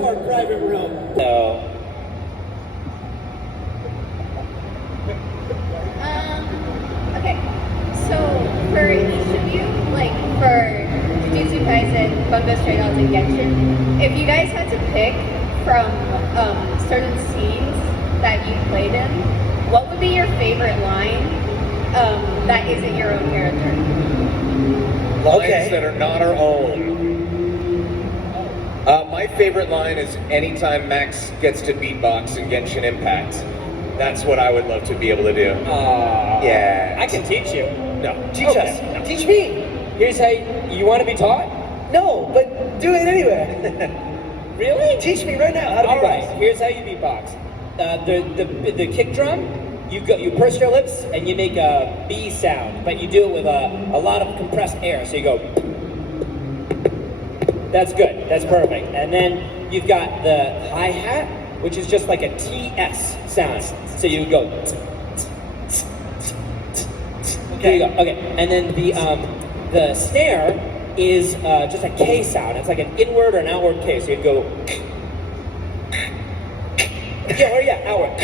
to our private room. So, Okay, so for each of you, like for Jujutsu Kaisen, Bungo Stray Dogs, and Genshin, if you guys had to pick from certain scenes that you played in, what would be your favorite line that isn't your own character? Lines that are not our own. My favorite line is anytime Max gets to beatbox in Genshin Impact. That's what I would love to be able to do. Yeah. I can teach you. No. Teach us. Teach me. Here's how you want to be taught? No, but do it anyway. Really? Teach me right now how to All beatbox. right, here's how you beatbox. The kick drum, you purse your lips and you make a B sound, but you do it with a lot of compressed air. So you go. That's good. That's perfect. And then you've got the hi-hat, which is just like a TS sound. So you go. There you go. Okay. And then the snare is just a K sound. It's like an inward or an outward K. So you go. Yeah, outward.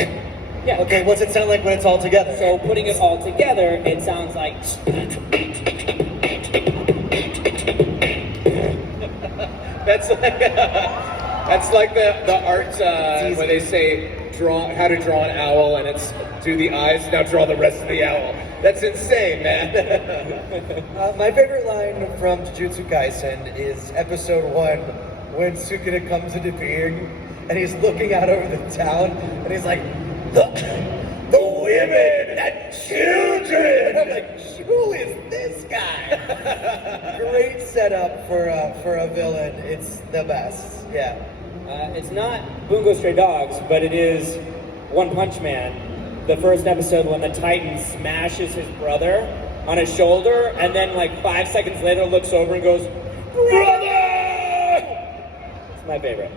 Yeah. Okay, what's it sound like when it's all together? So putting it all together, it sounds like. That's like the art where they say how to draw an owl, and it's do the eyes, now draw the rest of the owl. That's insane, man. My favorite line from Jujutsu Kaisen is episode 1 when Sukuna comes into being and he's looking out over the town and he's like, the women and children. I'm like, who is this guy? Great setup for a villain. It's the best. Yeah. It's not Bungo Stray Dogs, but it is One Punch Man. The first episode when the Titan smashes his brother on his shoulder, and then like 5 seconds later looks over and goes, "Brother!" It's my favorite.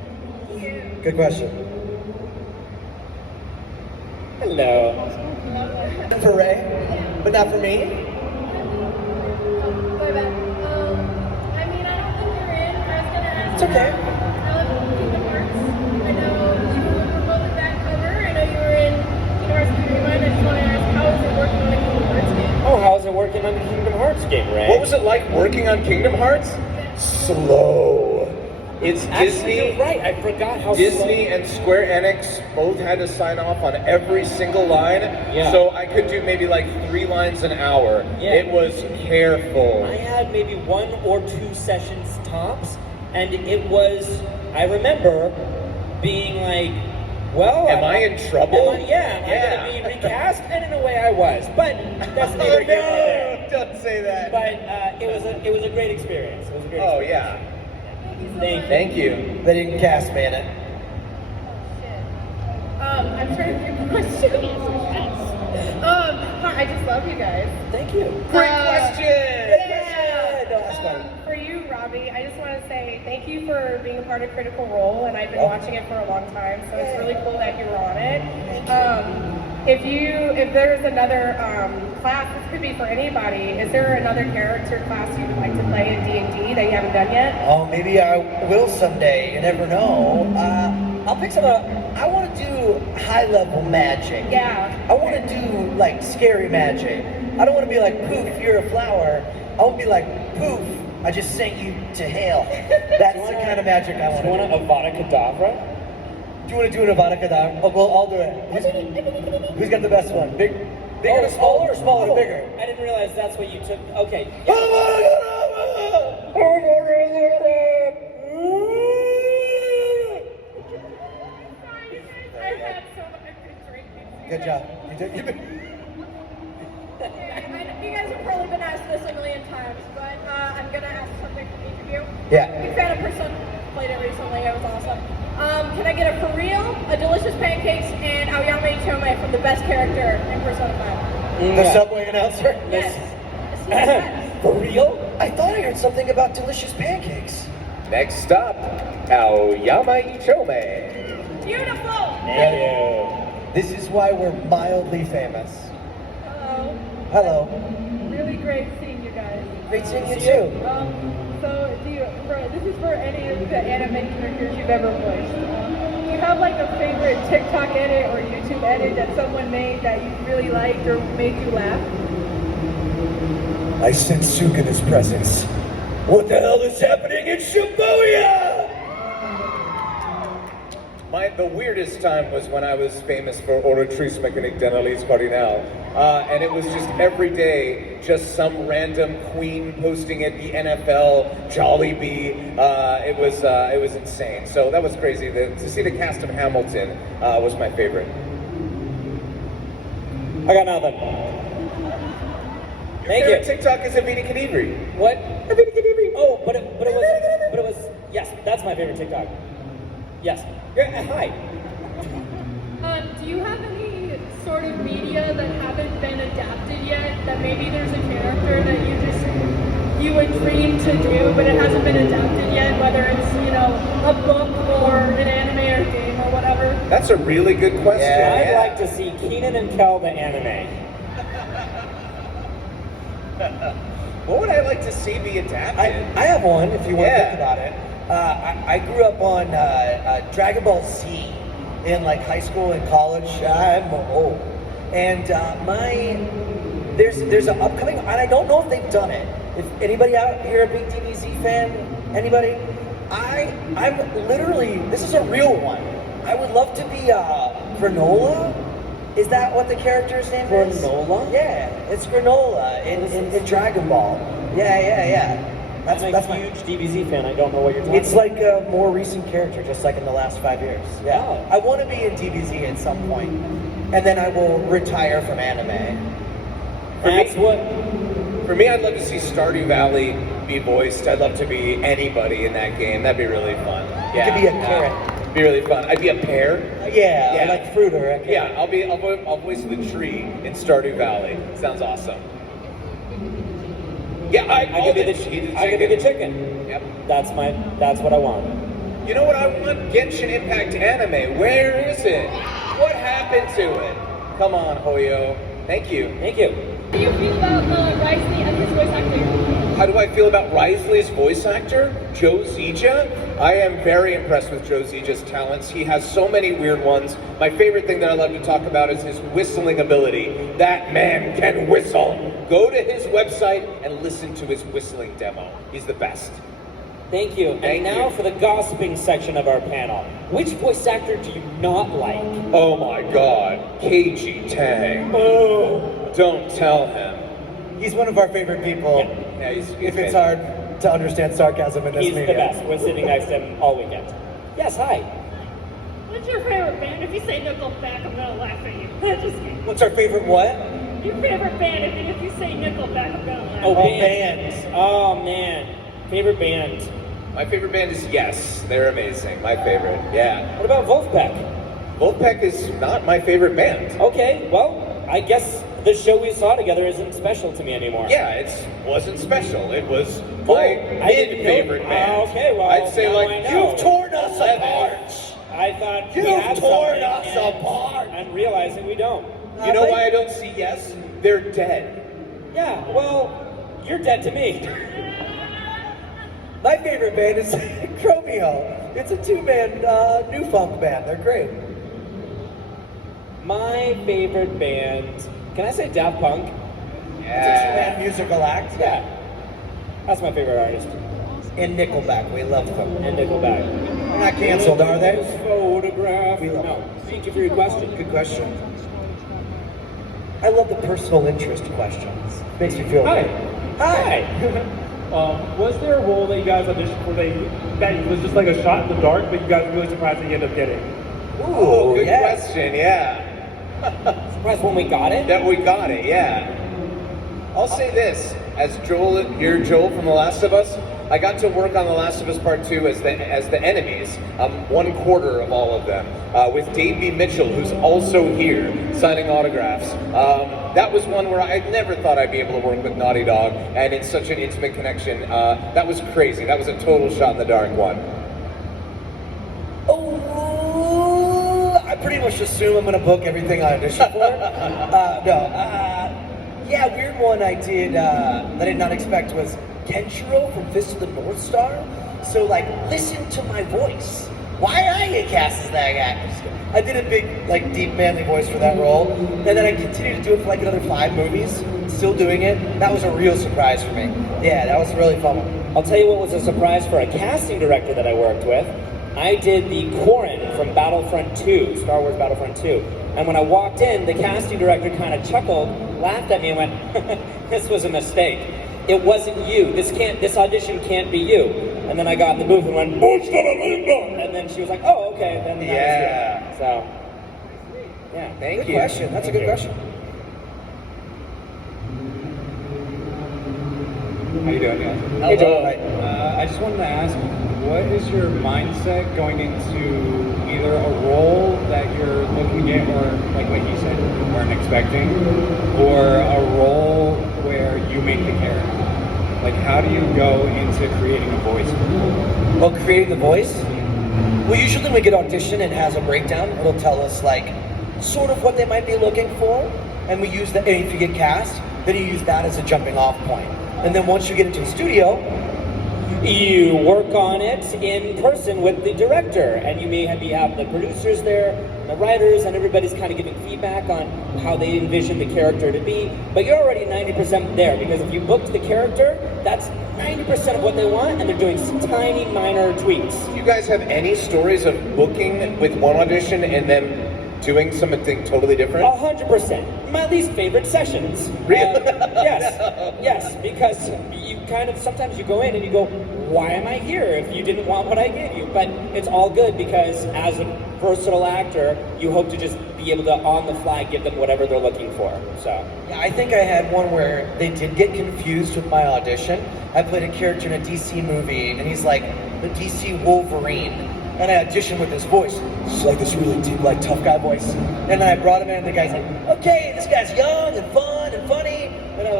Good question. Hello. For Ray, but not for me. I mean, I don't think you're in. I was gonna ask. It's okay. I love Kingdom Hearts. I know you were both in that cover. I know you were in Kingdom Hearts 3. I just want to ask, how is it working on the Kingdom Hearts game? Oh, how's it working on the Kingdom Hearts game, Ray? What was it like working on Kingdom Hearts? Slow. It's Actually, Disney. you're right. I forgot how Disney and Square Enix both had to sign off on every single line. Yeah. So I could do maybe like 3 lines an hour. Yeah. It was careful. I had maybe 1 or 2 sessions tops, and it was, I remember being like, well, Am I in trouble? Am I gonna be recast? And in a way I was, but that's neither here nor there. Don't say that. But it was a great experience. It was a great Oh experience. yeah. Thank you. Thank you. They didn't cast me in it. I'm trying to think of questions. I just love you guys. Thank you. Great question. No, that's fine. For you, Robbie, I just want to say thank you for being a part of Critical Role, and I've been watching it for a long time, so it's really cool that you were on it. If there's another class, this could be for anybody, is there another character class you would like to play in D&D that you haven't done yet? Oh, maybe I will someday. You never know. I'll pick some. I want to do high-level magic. Yeah. I want to do like scary magic. I don't want to be like poof, you're a flower. I want to be like poof, I just sent you to hell. That's the kind of magic I want You to want do. a Avada Kedavra? Do you want to do an Avada Kedavra? Oh, well, I'll do it. Who's got the best one? Bigger to smaller or smaller to bigger? I didn't realize that's what you took. Okay. I've had so much drinking. Good job. You did. You guys have probably been asked this a million times, but I'm going to ask something from each of you. Yeah. Big fan of Persona. Played it recently. It was awesome. Can I get a for real, a delicious pancakes, and Aoyama Ichome from the best character in Persona 5? The Subway announcer? Yes. For real? I thought I heard something about delicious pancakes. Next stop, Aoyama Ichome. Beautiful. Thank you. This is why we're mildly famous. Hello. Hello. Really great seeing you guys. Great seeing you too. So, this is for any of the anime characters you've ever voiced. Do you have like a favorite TikTok edit or YouTube edit that someone made that you really liked or made you laugh? I sense Sukina's presence. What the hell is happening in Shibuya? The weirdest time was when I was famous for Oratrice Mécanique d'Analyse Cardinal. And it was just every day, just some random queen posting at the NFL, Jollibee. It was insane. So that was crazy. To see the cast of Hamilton was my favorite. I got nothing. Thank you. Favorite TikTok is Avini Kadivri. What? Avini Kadivri. Oh, but it was. Yes, that's my favorite TikTok. Yes. Hi. Do you have any sort of media that haven't been adapted yet? That maybe there's a character that you would dream to do, but it hasn't been adapted yet, whether it's, a book or an anime or game or whatever? That's a really good question. I'd like to see Keenan and Kel the anime. What would I like to see be adapted? I have one, if you want to Yeah. think about it. I grew up on Dragon Ball Z in like high school and college. I'm old, and there's an upcoming, and I don't know if they've done it. If anybody out here a big DBZ fan, anybody? I'm literally, this is a real one. I would love to be Granola. Is that what the character's name is? Granola? Yeah, it's Granola in Dragon Ball. Yeah. I'm a huge DBZ fan. I don't know what you're talking It's about. like a more recent character, just like in the last 5 years. Yeah. Oh. I want to be in DBZ at some point, and then I will retire from anime. For me, I'd love to see Stardew Valley be voiced. I'd love to be anybody in that game. That'd be really fun. You could be a carrot. It'd be really fun. I'd be a pear. Yeah, like fruit or a Yeah, I'll voice the tree in Stardew Valley. Sounds awesome. Yeah, I could be the chicken. Yep. That's what I want. You know what I want? Genshin Impact anime. Where is it? What happened to it? Come on, Hoyo. Thank you. Thank you. How do you feel about Risley as his voice actor? How do I feel about Risley's voice actor, Joe Zija? I am very impressed with Joe Zija's talents. He has so many weird ones. My favorite thing that I love to talk about is his whistling ability. That man can whistle. Go to his website and listen to his whistling demo. He's the best. Thank you. And now for the gossiping section of our panel. Which voice actor do you not like? Oh my god, KG Tang. Oh, don't tell him. He's one of our favorite people. Yeah, he's if it's hard to understand sarcasm in this He's media. the best. We're sitting next to him all weekend. Yes, hi. What's your favorite band? If you say Nickelback, I'm gonna laugh at you. Just kidding. What's our favorite what? Your favorite band? If you say Nickelback, I'm gonna laugh. Oh, bands. Oh, man. Favorite band? My favorite band is Yes. They're amazing. My favorite. Yeah. What about Wolfpack? Wolfpack is not my favorite band. Okay, well, I guess the show we saw together isn't special to me anymore. Yeah, it wasn't special. It was Cool. my I didn't know- favorite band. Okay, well, I'd say now like I know. You've torn us apart. I thought we You've had torn something, us and apart. I'm realizing we don't. You know why I don't see Yes? They're dead. Yeah, well, you're dead to me. My favorite band is Chromeo. It's a two-man new funk band. They're great. My favorite band, can I say Daft Punk? It's a two-man musical act. Yeah. That's my favorite artist. And Nickelback. We love them. And Nickelback. They're not canceled, are they? Photograph. We love No. Thank you for your question. Good question. I love the personal interest questions. Makes me feel Hi. good. Hi. Was there a role that you guys auditioned for that was just like a shot in the dark, but you guys were really surprised that you ended up getting? Oh, good yeah. question. Yeah. Surprised when we got it? That we got it. Yeah. I'll say this: as Joel, you're Joel from The Last of Us. I got to work on The Last of Us Part 2 as the enemies, 1/4 of all of them, with Daymond Mitchell, who's also here signing autographs. That was one where I never thought I'd be able to work with Naughty Dog, and in such an intimate connection. That was crazy. That was a total shot in the dark one. Oh, I pretty much assume I'm going to book everything I audition for. Yeah, weird one I did that I did not expect was Kenshiro from Fist of the North Star. So like, listen to my voice. Why did I get cast as that guy? I did a big, like, deep manly voice for that role, and then I continued to do it for like another 5 movies. Still doing it. That was a real surprise for me. Yeah, that was a really fun one. I'll tell you what was a surprise for a casting director that I worked with. I did the Quarren from Battlefront 2, Star Wars Battlefront 2. And when I walked in, the casting director kind of chuckled, laughed at me, and went, "This was a mistake. It wasn't you. This audition can't be you." And then I got in the booth and went, and then she was like, "Oh, okay." Then that was you. So, yeah. Thank Good you. question. That's a good question. How you doing, guys? Hey, Joel. I just wanted to ask, what is your mindset going into either a role that you're looking at, or like what you said, you weren't expecting, or a role where you make the character? Like, how do you go into creating a voice? Well, creating the voice? Well, usually when we get Audition, it has a breakdown. It'll tell us, like, sort of what they might be looking for. And we use that, and if you get cast, then you use that as a jumping off point. And then once you get into the studio, you work on it in person with the director, and you may have the producers there, the writers, and everybody's kind of giving feedback on how they envision the character to be. But you're already 90% there, because if you booked the character, that's 90% of what they want, and they're doing some tiny minor tweaks. Do you guys have any stories of booking with one audition and then doing something totally different? 100%. My least favorite sessions. Really? Yes, because you kind of, sometimes you go in and you go, why am I here if you didn't want what I gave you? But it's all good, because as a versatile actor, you hope to just be able to, on the fly, give them whatever they're looking for. So, yeah, I think I had one where they did get confused with my audition. I played a character in a DC movie, and he's like the DC Wolverine. And I auditioned with his voice. It's like this really deep, like, tough guy voice. And then I brought him in, and the guy's like, "Okay, this guy's young and fun and funny." And I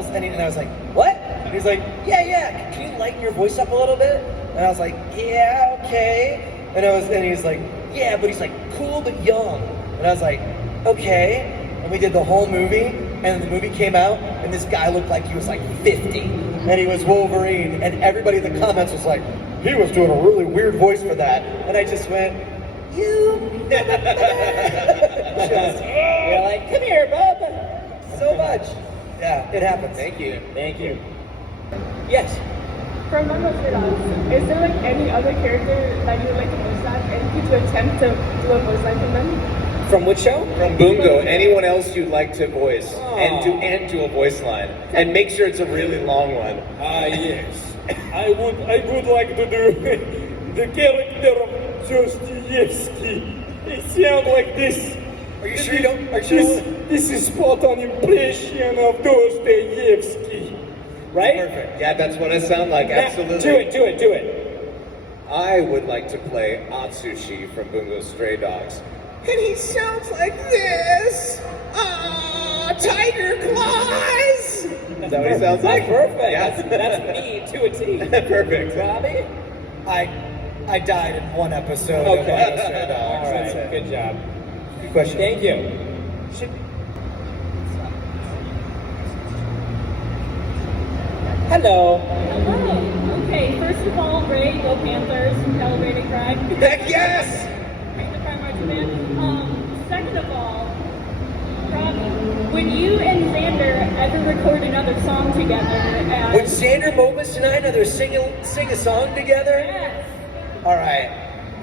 was like, "What?" And he's like, "Yeah, can you lighten your voice up a little bit?" And I was like, "Yeah, okay." And he's like, "Yeah, but he's like cool but young." And I was like, "Okay." And we did the whole movie, and the movie came out, and this guy looked like he was like 50, and he was Wolverine, and everybody in the comments was like, "He was doing a really weird voice for that." And I just went, "You." you're like, come here, bub. So much. Yeah, it happens. Thank you. Thank you. Yes. From Bungo Stray Dogs, is there like any other character that you would like to voice act, and could you attempt to do a voice act from them? From which show? From Bungo, anyone else you'd like to voice and Aw. do a voice line, and make sure it's a really long one. Yes. I would like to do the character of Dostoevsky. It sounds like this. Are you sure you don't? Are you sure? This is spot on impression of Dostoevsky. Right? Perfect. Yeah, that's what I sound like. Yeah, Absolutely. do it. I would like to play Atsushi from Bungo Stray Dogs. And he sounds like this. Tiger claws. Is that what he sounds like? Perfect. Yeah. That's me to a T. Perfect. Robbie? I died in one episode of Okay. Bungo Stray Dogs. All That's right. it. Good job. Good question. Thank you. Hello. Hello. Okay, first of all, Ray, go Panthers, elevating Craig. Heck yes! Bring the Prime Marching Band. Second of all, Robbie, when you and Xander ever record another song together, and When Xander Momus and I either sing a song together? yes, All right.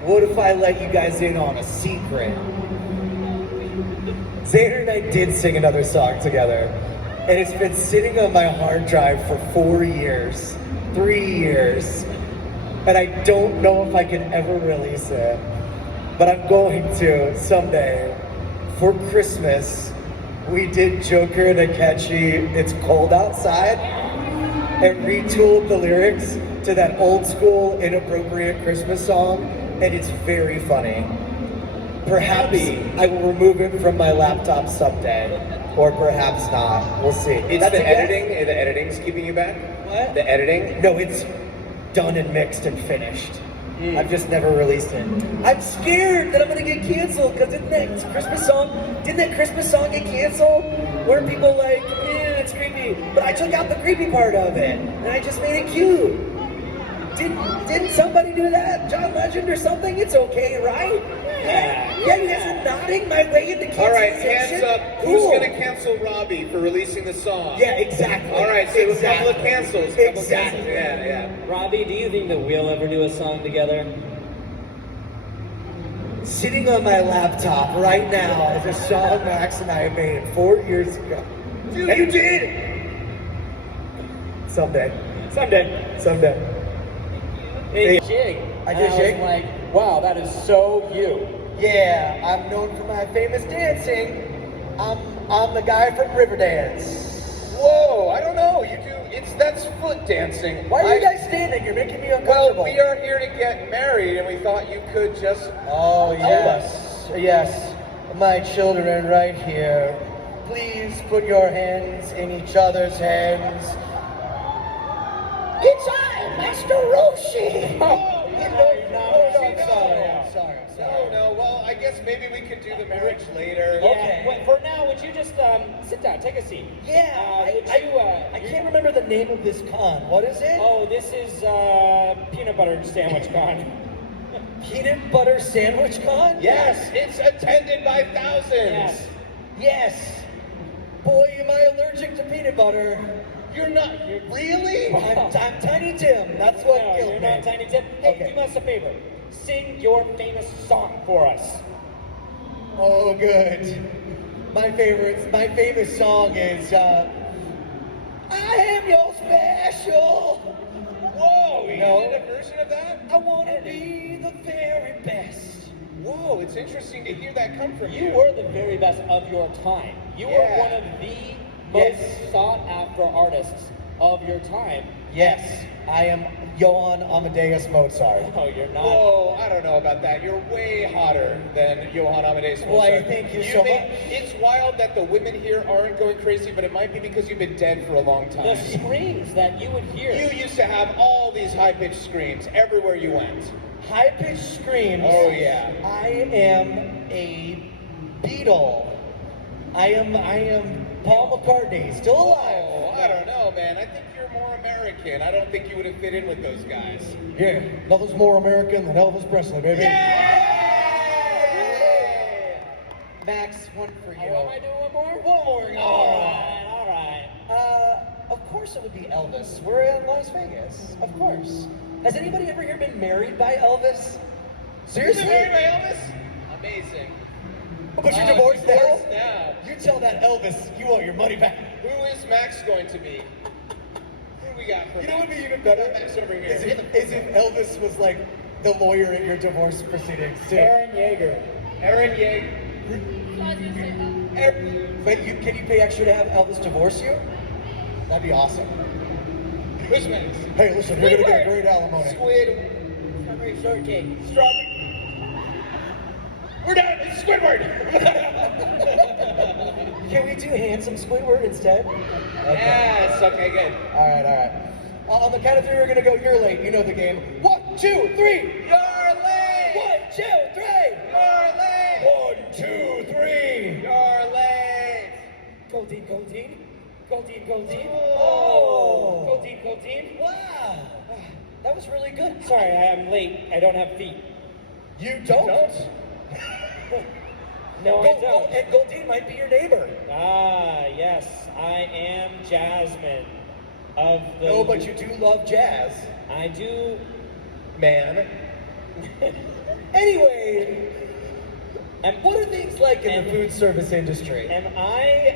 What if I let you guys in on a secret? Xander and I did sing another song together, and it's been sitting on my hard drive for 4 years, 3 years, and I don't know if I can ever release it, but I'm going to someday. For Christmas, we did Joker and Akechi, It's Cold Outside, and retooled the lyrics to that old school inappropriate Christmas song, and it's very funny. Perhaps I will remove it from my laptop someday, or perhaps not. We'll see. It's That's the a guess? editing. The editing's keeping you back. What? The editing. No, it's done and mixed and finished. I've just never released it. I'm scared that I'm gonna get canceled because didn't that Christmas song get canceled? Where people like, it's creepy. creepy, but I took out the creepy part of it, and I just made it cute. Didn't somebody do that? John Legend or something? It's okay, right? Yeah, you guys are nodding my way into cancellation. All right, hands up. Cool. Who's going to cancel Robbie for releasing the song? Yeah, exactly. All right, so a couple of cancels. Exactly. Yeah. Robbie, do you think that we'll ever do a song together? Sitting on my laptop right now is a song Max and I made 4 years ago. Dude, you did! Someday. Someday. Hey, Jig. I did Jig? was like, wow, that is so you. Yeah, I'm known for my famous dancing. I'm the guy from Riverdance. Whoa, I don't know. That's foot dancing. Why are you guys standing? You're making me uncomfortable. Well, we are here to get married, and we thought you could just Oh, help us. yes. My children right here. Please put your hands in each other's hands. It's I, Master Roshi. I'm sorry. No, well, I guess maybe we could do the marriage later. Okay. Well, for now, would you just sit down, take a seat? Yeah, Would I can't remember the name of this con. What is it? Oh, this is peanut butter sandwich con. Peanut butter sandwich con? Yes, it's attended by thousands. Yes. Boy, am I allergic to peanut butter. You're not really? I'm Tiny Tim. That's what No, killed you're me. not Tiny Tim. Hey, Okay. do us a favor. Sing your famous song for us. Oh, good. My famous song is I Am Your Special. Whoa, you No. did a version of that? I want to be the very best. Whoa, it's interesting to hear that come from you. You were the very best of your time. You Yeah. were one of the most sought after artists of your time. Yes, I am Johann Amadeus Mozart. Oh, you're not. Whoa, I don't know about that. You're way hotter than Johann Amadeus Mozart. Why, thank you so much. It's wild that the women here aren't going crazy, but it might be because you've been dead for a long The time. screams that you would hear. You used to have all these high-pitched screams everywhere you went. High-pitched screams. Oh, yeah. I am a Beatle. I am Paul McCartney, still alive. Oh, I don't know, man. I think you're more American. I don't think you would have fit in with those guys. Yeah, nothing's more American than Elvis Presley, baby. Yeah! Max, one for you. Oh, am I doing one more? One more. All right. Of course it would be Elvis. We're in Las Vegas. Of course. Has anybody ever here been married by Elvis? Seriously? You married by Elvis? Amazing. But you're divorced now? Divorced now. You tell that Elvis you want your money back. Who is Max going to be? Who do we got for You know what would be even better? Max over here. Is if Elvis was like the lawyer at your divorce proceedings too. Aaron Yeager. Aaron Yeager. But can you pay extra to have Elvis divorce you? That'd be awesome. Who's Max? Hey, listen, you're gonna get a great alimony. Squid. Strawberry shortcake. Strawberry. We're done. It's Squidward. Can we do handsome Squidward instead? Yes. Okay. Good. All right. On the count of three, we're gonna go. You're late. You know the game. 1, 2, 3. You're late. 1, 2, 3. You're late. 1, 2, 3. You're late. Goldine. Oh. Goldine. Wow. That was really good. Sorry, I am late. I don't have feet. You don't? No, I don't. And Goldine might be your neighbor. Ah, yes. I am Jasmine of the... No, but you do love jazz. I do... Man. Anyway, what are things like in the food service industry? Am I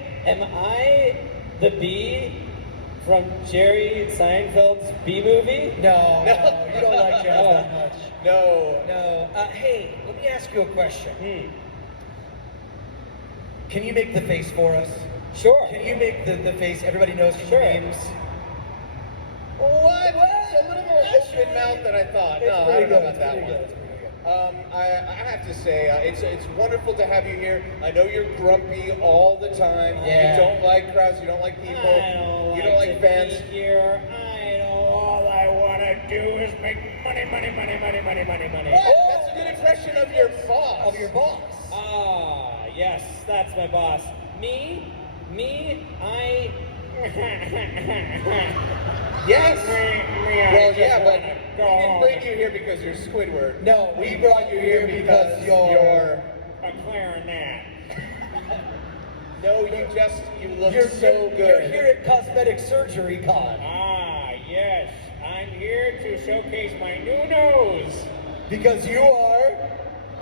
the bee from Jerry Seinfeld's Bee Movie? No, you don't like jazz that much. No. No. Hey, let me ask you a question. Can you make the face for us? Sure. Can you make the face everybody knows from Sure. memes? What? It's a little more open mouth than I thought. No, I don't know about that one. I have to say, it's wonderful to have you here. I know you're grumpy all the time. Yeah. You don't like crowds. You don't like people. You don't like fans. Be here. All I want to do is make money. What? That's a good impression of your boss. Of your boss. Ah, yes, that's my boss. Me, I Yes. Well, yeah, but we didn't bring you here because you're Squidward. No, we brought you here because you're a clarinet. No, you look so good. You're here at Cosmetic Surgery Con. Ah, yes. I'm here to showcase my new nose. Because you are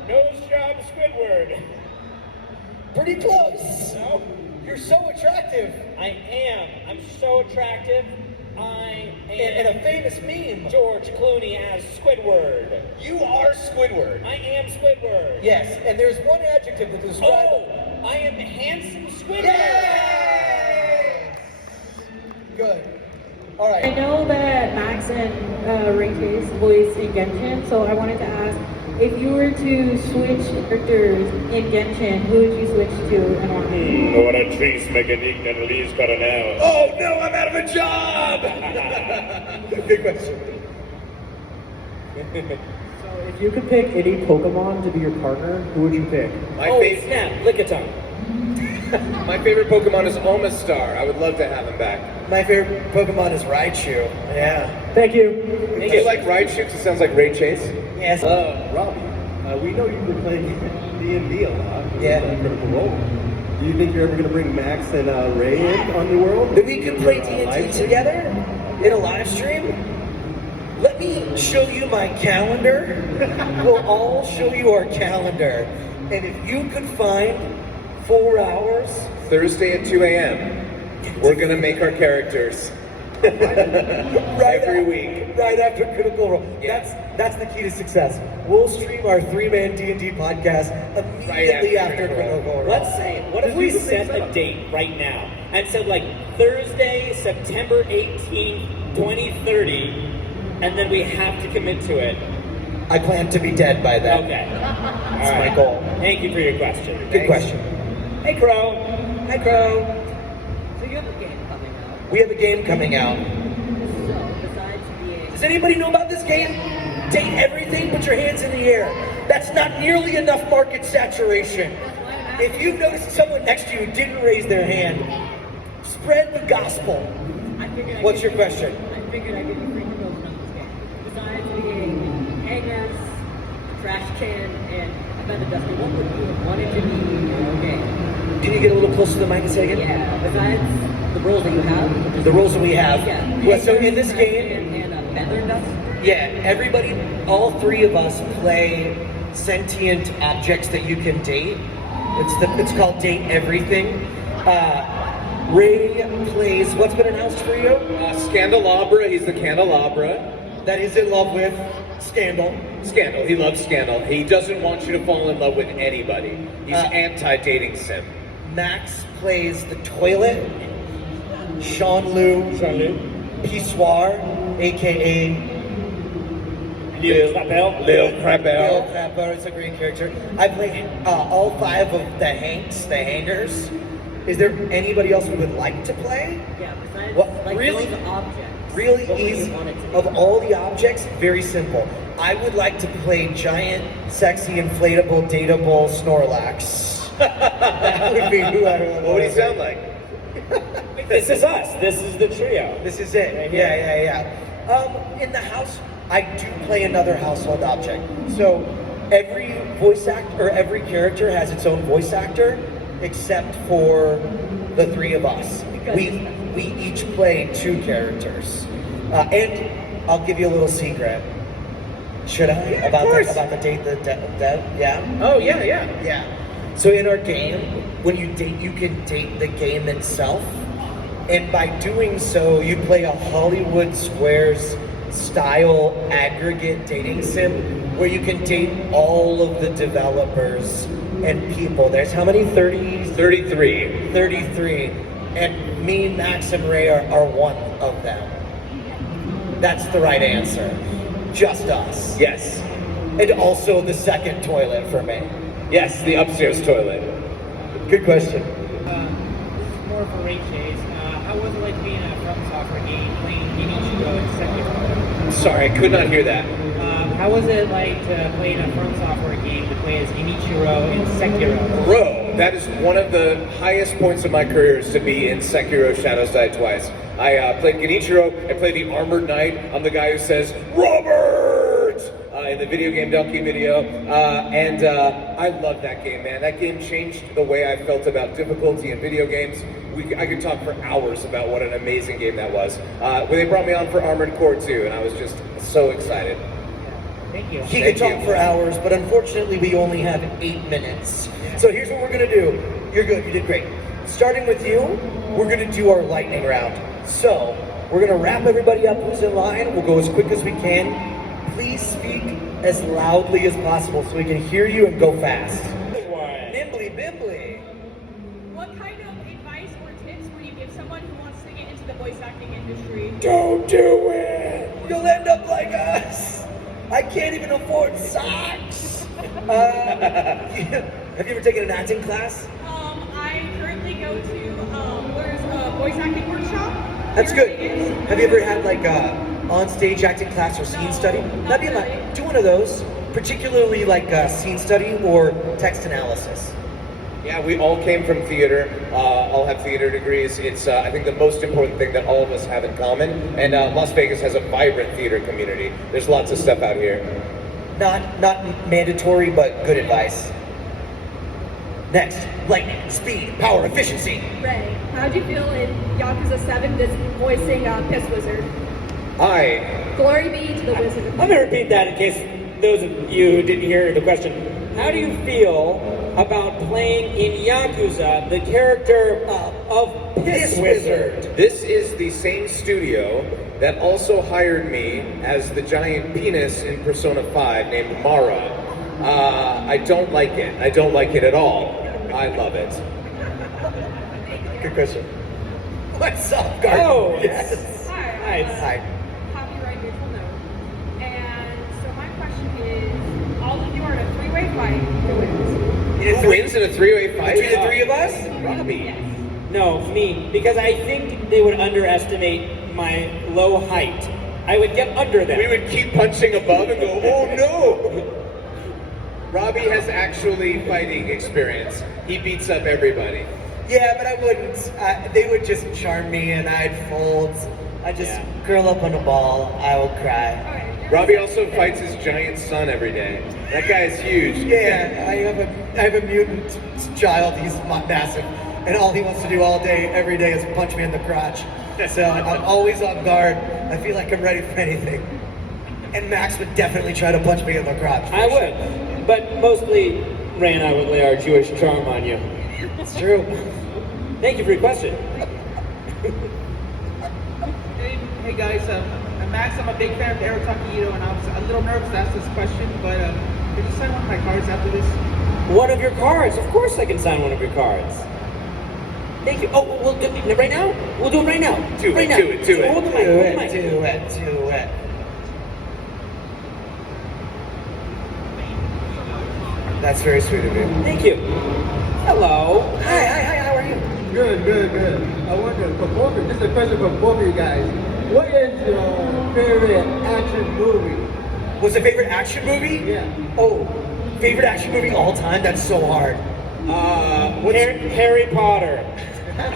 Nose job Squidward. pretty close. No? You're so attractive. I am. I'm so attractive. I am. And a famous meme. George Clooney as Squidward. You are Squidward. I am Squidward. Yes, and there's one adjective that describes. Oh, I am handsome Squidward. Yes! Good. All I right. know that Max and Ray K's voice in Genshin, so I wanted to ask, if you were to switch characters in Genshin, who would you switch to and why? What a trees mechanique that Lee's got an hour. Oh no, I'm out of a job! Good question. So if you could pick any Pokemon to be your partner, who would you pick? My, Oh, fav- snap. Lickitung. my favorite Pokemon is Omastar. I would love to have him back. My favorite Pokemon is Raichu. Yeah. Thank you. Do you like Raichu? Because it sounds like Ray Chase. Yes. Robbie, we know you've been playing D&D a lot. Yeah. A critical role. Do you think you're ever going to bring Max and Ray in on your world? If we can play Live D&D stream? together in a live stream, let me show you my calendar. We'll all show you our calendar. And if you could find 4 hours, Thursday at 2 a.m. We're gonna make our characters. Every week. right after Critical Role. Yeah. That's the key to success. We'll stream our 3-man D&D podcast immediately after Critical Role. Let's say, what if we set a date right now and said like Thursday, September 18th, 2030, and then we have to commit to it? I plan to be dead by then. Okay. That's my goal. Thank you for your question. Good question. Hey, Crow. Hi, Crow. So you have a game coming out. We have a game coming out. So besides being Does anybody know about this game? Date everything, put your hands in the air. That's not nearly enough market saturation. If you noticed someone next to you didn't raise their hand, spread the gospel. What's your question? I figured I'd give you free promotion on this game. Besides being hangers, trash can, and a feather duster, what would you have wanted to be in your own game? Can you get a little closer to the mic and say again? Yeah, besides the roles that you have. The rules that we have. Yeah. Well, so in this Trash game, can and a feather duster. yeah, everybody, all three of us play sentient objects that you can date. It's called Date Everything. Ray plays, what's been announced for you? Scandelabra, he's the candelabra. That he's in love with Scandal. Scandal, he loves Scandal. He doesn't want you to fall in love with anybody. He's anti-dating sim. Max plays the toilet. Sean-Lu Pissoir, aka Lil Crapel. Lil Crapel. Crapper. It's a great character. I play all 5 of the Hanks, the hangers. Is there anybody else we would like to play? Yeah, besides What, like really? those objects. Really what would you easy. want it to be? Of all the objects, very simple. I would like to play giant, sexy, inflatable, dateable Snorlax. That would be who I would What would he sound like? This is us. This is the trio. This is it. Yeah. In the house, I do play another household object. So every voice actor or every character has its own voice actor, except for the 3 of us. We each play 2 characters. And I'll give you a little secret. Should I? About the date the dev? Yeah. Oh, yeah. Yeah. So in our game, when you date, you can date the game itself. And by doing so, you play a Hollywood Squares style aggregate dating sim where you can date all of the developers and people. There's how many? 33. 33. And me, Max, and Ray are one of them. That's the right answer. Just us. Yes. And also the second toilet for me. Yes, the upstairs toilet. Good question. This is more for Ray Chase. How was it like being a From Software game playing Genichiro in Sekiro? Sorry, I could not hear that. How was it like to play in a From Software game to play as Genichiro in Sekiro? Bro, that is one of the highest points of my career is to be in Sekiro Shadows Die Twice. I played Genichiro, I played the Armored Knight. I'm the guy who says, Robert! In the video game Donkey video. And I love that game, man. That game changed the way I felt about difficulty in video games. I could talk for hours about what an amazing game that was. When they brought me on for Armored Core 2, and I was just so excited. Thank you. He could talk for hours, but unfortunately we only have 8 minutes. So here's what we're gonna do. You're good, you did great. Starting with you, we're gonna do our lightning round. So, we're gonna wrap everybody up who's in line. We'll go as quick as we can. Please speak as loudly as possible so we can hear you and go fast. Nimbly bimbly. What kind of advice or tips would you give someone who wants to get into the voice acting industry? Don't do it! You'll end up like us! I can't even afford socks! Have you ever taken an acting class? I currently go to there's a voice acting workshop. That's here good. in Vegas. Have you ever had like a on-stage acting class or scene No, study? not That'd be really. like, do one of those, particularly like scene study or text analysis. Yeah, we all came from theater, all have theater degrees. It's, I think, the most important thing that all of us have in common. And Las Vegas has a vibrant theater community. There's lots of stuff out here. Not mandatory, but good advice. Next, lightning, speed, power, efficiency. Ray, how'd you feel in Yakuza 7 voicing Piss Wizard? Hi. Glory be to the wizard. Let me repeat that in case those of you who didn't hear the question. How do you feel about playing in Yakuza the character of Piss Wizard? This is the same studio that also hired me as the giant penis in Persona 5 named Mara. I don't like it. I don't like it at all. I love it. Good question. What's up, Garden? Oh, yes. Hi. Hi. Copyright neutral note. And so my question is, all of you are in a three-way fight. Who wins? Who wins in a three-way fight? Between the three of us? Robbie. No, me, because I think they would underestimate my low height. I would get under them. We would keep punching above and go, oh no! Robbie has actually fighting experience. He beats up everybody. Yeah, but I wouldn't. They would just charm me and I'd fold. I'd just curl up on a ball. I would cry. Okay. Robbie also fights his giant son every day. That guy is huge. Yeah, I have a mutant child. He's massive. And all he wants to do all day, every day is punch me in the crotch. So I'm always on guard. I feel like I'm ready for anything. And Max would definitely try to punch me in the crotch. I would. But mostly, Ray and I would lay our Jewish charm on you. It's true. Thank you for your question. Hey guys, I'm Max. I'm a big fan of Eric Taquito, and I was a little nervous to ask this question, but could you sign one of my cards after this? One of your cards. Of course I can sign one of your cards. Thank you. Oh, we'll do it right now? We'll do it right now. Do right it, now. do it, do it. Hold the mic, hold the mic. Do it. That's very sweet of you. Thank you. Hello. Hi, how are you? Good. I wonder, for both of you, this is a question for both of you guys. What is your favorite action movie? What's the favorite action movie? Yeah. Oh, favorite action movie all time? That's so hard. Harry Potter.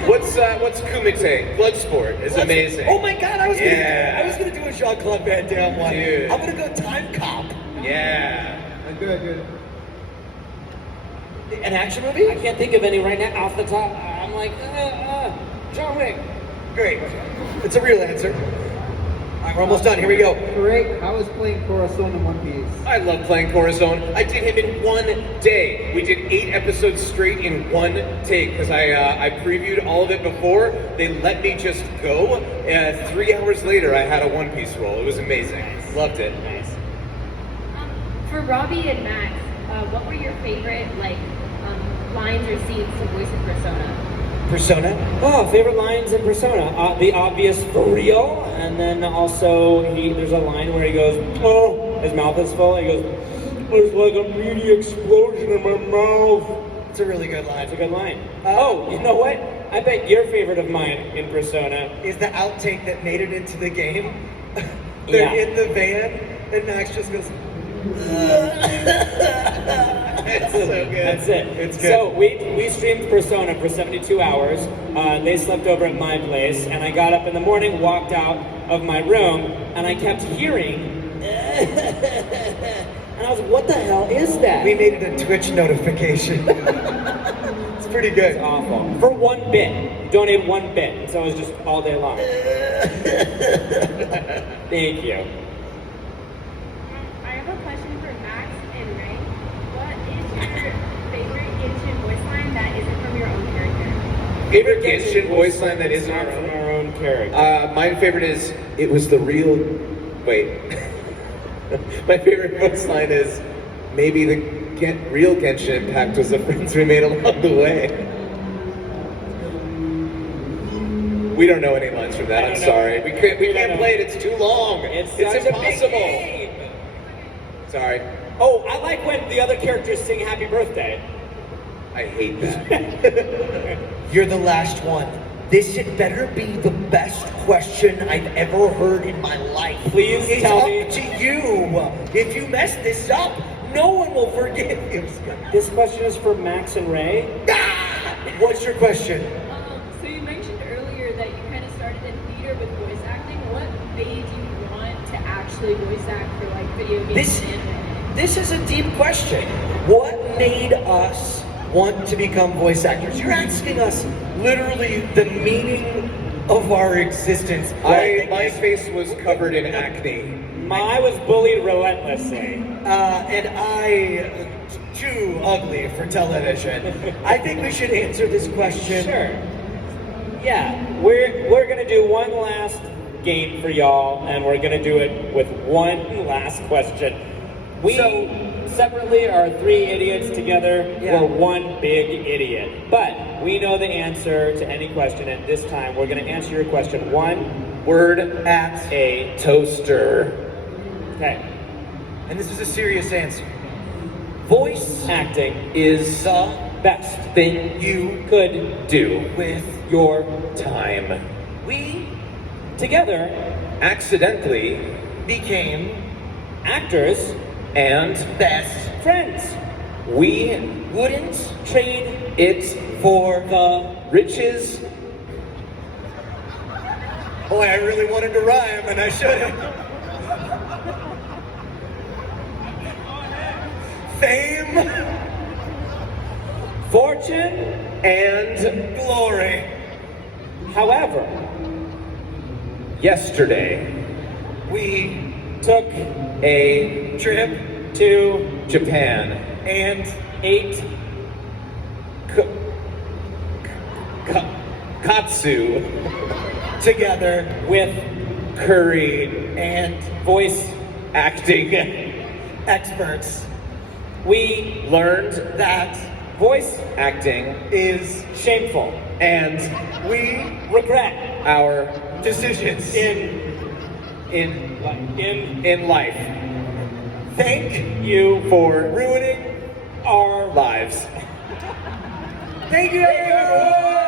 What's Kumite? Bloodsport is amazing. Oh my god, I was Yeah. gonna do a Jean-Claude Van Damme one. Dude. I'm gonna go Time Cop. Yeah. Good. An action movie? I can't think of any right now off the top. I'm like, John Wick. Great. It's a real answer. All right, we're almost done. Here we go. Great. How was playing Corazon in One Piece? I love playing Corazon. I did him in one day. We did 8 episodes straight in one take because I previewed all of it before. They let me just go. 3 hours later, I had a One Piece role. It was amazing. Loved it. For Robbie and Max, what were your favorite lines or scenes to voice in Persona? Persona? Oh, favorite lines in Persona. The obvious for real, and then also there's a line where he goes, oh, his mouth is full. He goes, there's like a meaty explosion in my mouth. It's a really good line. That's a good line. Oh, you know what? I bet your favorite of mine in Persona. Is the outtake that made it into the game? They're in the van, and Max just goes, It's That's so good. That's it. It's good. So we streamed Persona for 72 hours. They slept over at my place, and I got up in the morning, walked out of my room, and I kept hearing. And I was, what the hell is that? We made it a Twitch notification. It's pretty good. It's awful. For 1 bit. Donate 1 bit. So it was just all day long. Thank you. I have a question for Max and Ray. What is your favorite genshin voice line that isn't from your own character? Favorite genshin voice line that isn't not our from own? our own character. My favorite is, it was the real, wait. My favorite voice line is, maybe the real Genshin impact was the friends we made along the way. We don't know any lines from that, I'm sorry. We can't play it, it's too long. It's such a big impossible. game. Sorry, Oh, I like when the other characters sing happy birthday. I hate that. You're the last one. This had better be the best question I've ever heard in my life. Please it's tell up me. to you. If you mess this up, no one will forgive you. This question is for Max and Ray. What's your question? So you mentioned earlier that you kind of started in theater with voice acting. What made you want to actually voice act for like video games and anime? This is a deep question. What made us want to become voice actors? You're asking us literally the meaning of our existence. My face was covered in acne. I was bullied relentlessly. And I, too ugly for television. I think we should answer this question. Sure. Yeah, we're gonna do one last game for y'all, and we're gonna do it with one last question. We separately are 3 idiots. Together, we're one big idiot. But we know the answer to any question, and this time we're gonna answer your question one Word at a toaster. Okay. And this is a serious answer. Voice Acting Is the best thing you could do with your time. we together Accidentally became actors and best friends. we wouldn't Trade it for the riches. Boy, I really wanted to rhyme and I should have. Fame, fortune. And glory. However, yesterday We took a trip to Japan and ate katsu together with curry and voice acting. experts we Learned that voice acting is shameful and we regret our decisions. in life. Thank you For ruining our lives. Thank you, everyone.